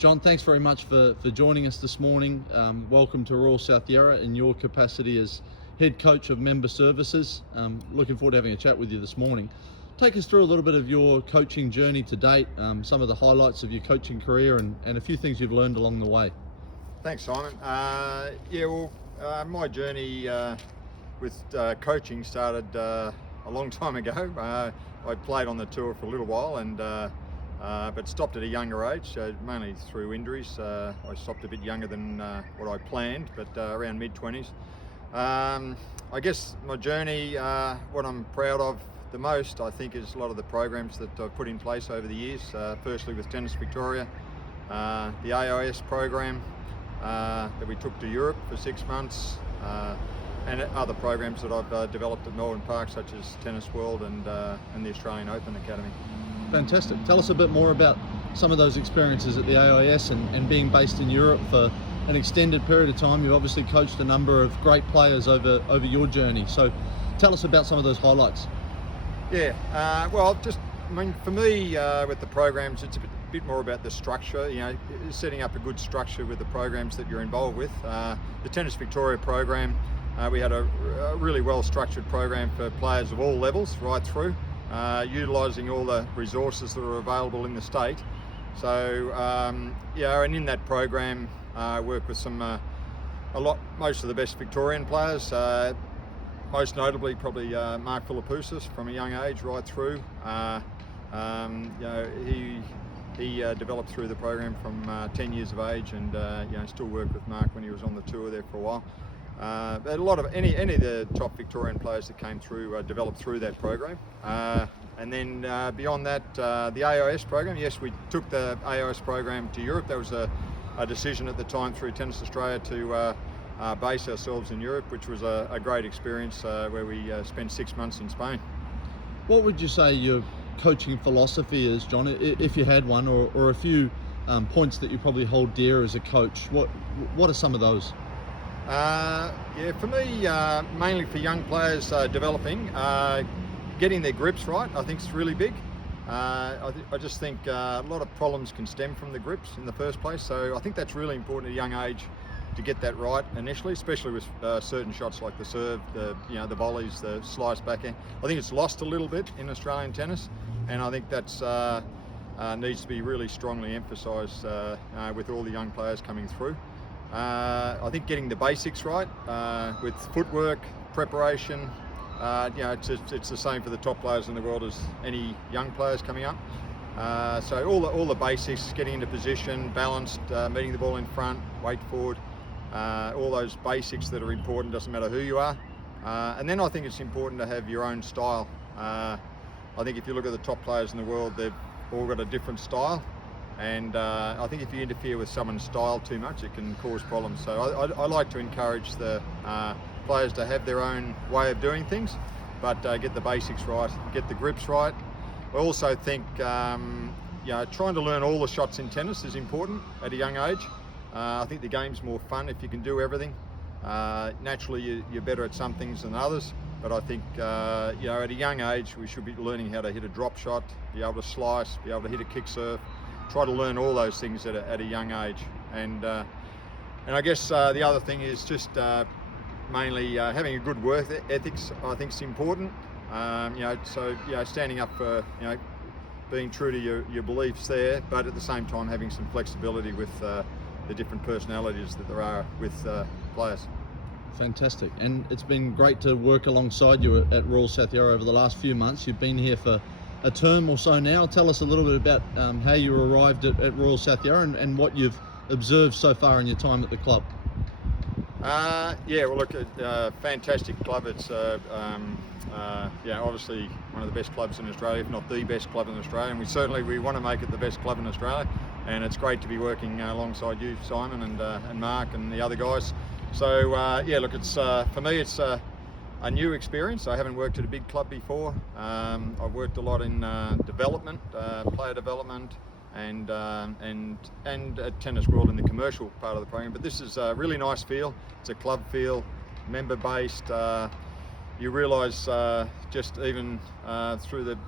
John, thanks very much for joining us this morning. Welcome to Royal South Yarra in your capacity as head coach of member services. Looking forward to having a chat with you this morning. Take us through a little bit of your coaching journey to date, some of the highlights of your coaching career and a few things you've learned along the way. Thanks, Simon. My journey with coaching started a long time ago. I played on the tour for a little while but stopped at a younger age, mainly through injuries. I stopped a bit younger than what I planned, but around mid-20s. I guess my journey, what I'm proud of the most, I think, is a lot of the programs that I've put in place over the years. Firstly with Tennis Victoria, the AIS program that we took to Europe for 6 months, and other programs that I've developed at Melbourne Park, such as Tennis World and the Australian Open Academy. Fantastic. Tell us a bit more about some of those experiences at the AIS and being based in Europe for an extended period of time. You've obviously coached a number of great players over your journey. So tell us about some of those highlights. Yeah, for me, with the programs, it's a bit more about the structure, setting up a good structure with the programs that you're involved with. The Tennis Victoria program, we had a really well-structured program for players of all levels right through, utilising all the resources that are available in the state. So, and in that program, work with most of the best Victorian players. Most notably, probably Mark Philippoussis from a young age right through. He developed through the program from 10 years of age, and still worked with Mark when he was on the tour there for a while. But a lot of any of the top Victorian players that came through developed through that program. And then beyond that, the AIS program. Yes, we took the AIS program to Europe. There was a decision at the time through Tennis Australia to base ourselves in Europe, which was a great experience where we spent 6 months in Spain. What would you say your coaching philosophy is, John, if you had one, or a few points that you probably hold dear as a coach? What are some of those? For me, mainly for young players developing, getting their grips right, I think is really big. I just think a lot of problems can stem from the grips in the first place, so I think that's really important at a young age to get that right initially, especially with certain shots like the serve, the volleys, the slice backhand. I think it's lost a little bit in Australian tennis, and I think that's needs to be really strongly emphasised with all the young players coming through. I think getting the basics right with footwork, preparation. It's the same for the top players in the world as any young players coming up. So all the basics, getting into position, balanced, meeting the ball in front, weight forward, all those basics that are important, doesn't matter who you are. And then I think it's important to have your own style. I think if you look at the top players in the world, they've all got a different style. And I think if you interfere with someone's style too much, it can cause problems. So I like to encourage the players to have their own way of doing things, but get the basics right, get the grips right. I also think trying to learn all the shots in tennis is important at a young age. I think the game's more fun if you can do everything. Naturally, you're better at some things than others, but I think at a young age we should be learning how to hit a drop shot, be able to slice, be able to hit a kick serve. Try to learn all those things at a young age, and I guess the other thing is just mainly having a good work ethics. I think is important. Standing up for being true to your beliefs there, but at the same time having some flexibility with the different personalities that there are with players. Fantastic, and it's been great to work alongside you at Royal South Yarra over the last few months. You've been here for a term or so now. Tell us a little bit about how you arrived at Royal South Yarra and what you've observed so far in your time at the club. Fantastic club. It's obviously one of the best clubs in Australia, if not the best club in Australia, and we want to make it the best club in Australia. And it's great to be working alongside you, Simon, and Mark and the other guys. So it's for me it's a new experience. I haven't worked at a big club before. I've worked a lot in development, player development, and at Tennis World in the commercial part of the program. But this is a really nice feel. It's a club feel, member-based. You realise just even through the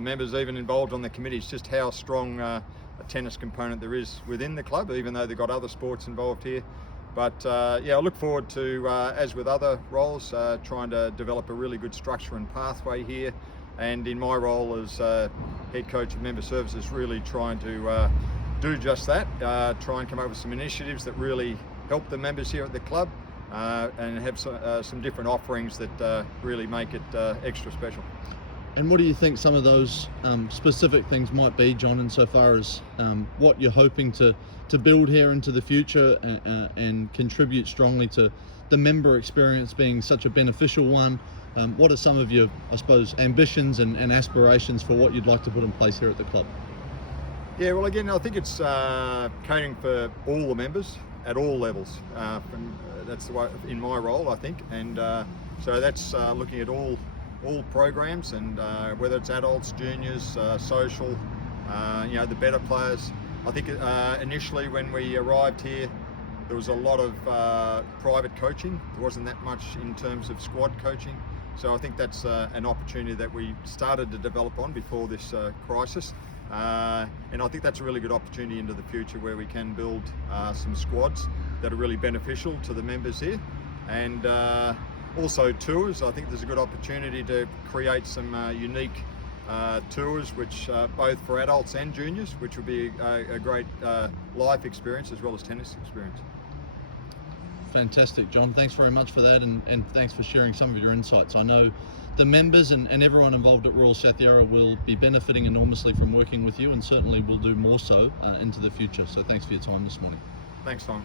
members even involved on the committees, just how strong tennis component there is within the club, even though they've got other sports involved here. But yeah, I look forward to, as with other roles, trying to develop a really good structure and pathway here. And in my role as head coach of member services, really trying to do just that, try and come up with some initiatives that really help the members here at the club, and have some different offerings that really make it extra special. And what do you think some of those specific things might be, John, insofar as what you're hoping to build here into the future and contribute strongly to the member experience being such a beneficial one? What are some of your, I suppose, ambitions and aspirations for what you'd like to put in place here at the club? Yeah, well, again, I think it's catering for all the members at all levels. That's the way in my role, I think, and so that's looking at all programs, and whether it's adults, juniors, social, the better players. I think initially when we arrived here, there was a lot of private coaching. There wasn't that much in terms of squad coaching. So I think that's an opportunity that we started to develop on before this crisis. And I think that's a really good opportunity into the future where we can build some squads that are really beneficial to the members here. And also tours. I think there's a good opportunity to create some unique tours, which both for adults and juniors, which will be a great life experience as well as tennis experience. Fantastic, John. Thanks very much for that, and thanks for sharing some of your insights. I know the members and everyone involved at Royal South Yarra will be benefiting enormously from working with you, and certainly will do more so into the future. So thanks for your time this morning. Thanks, Tom.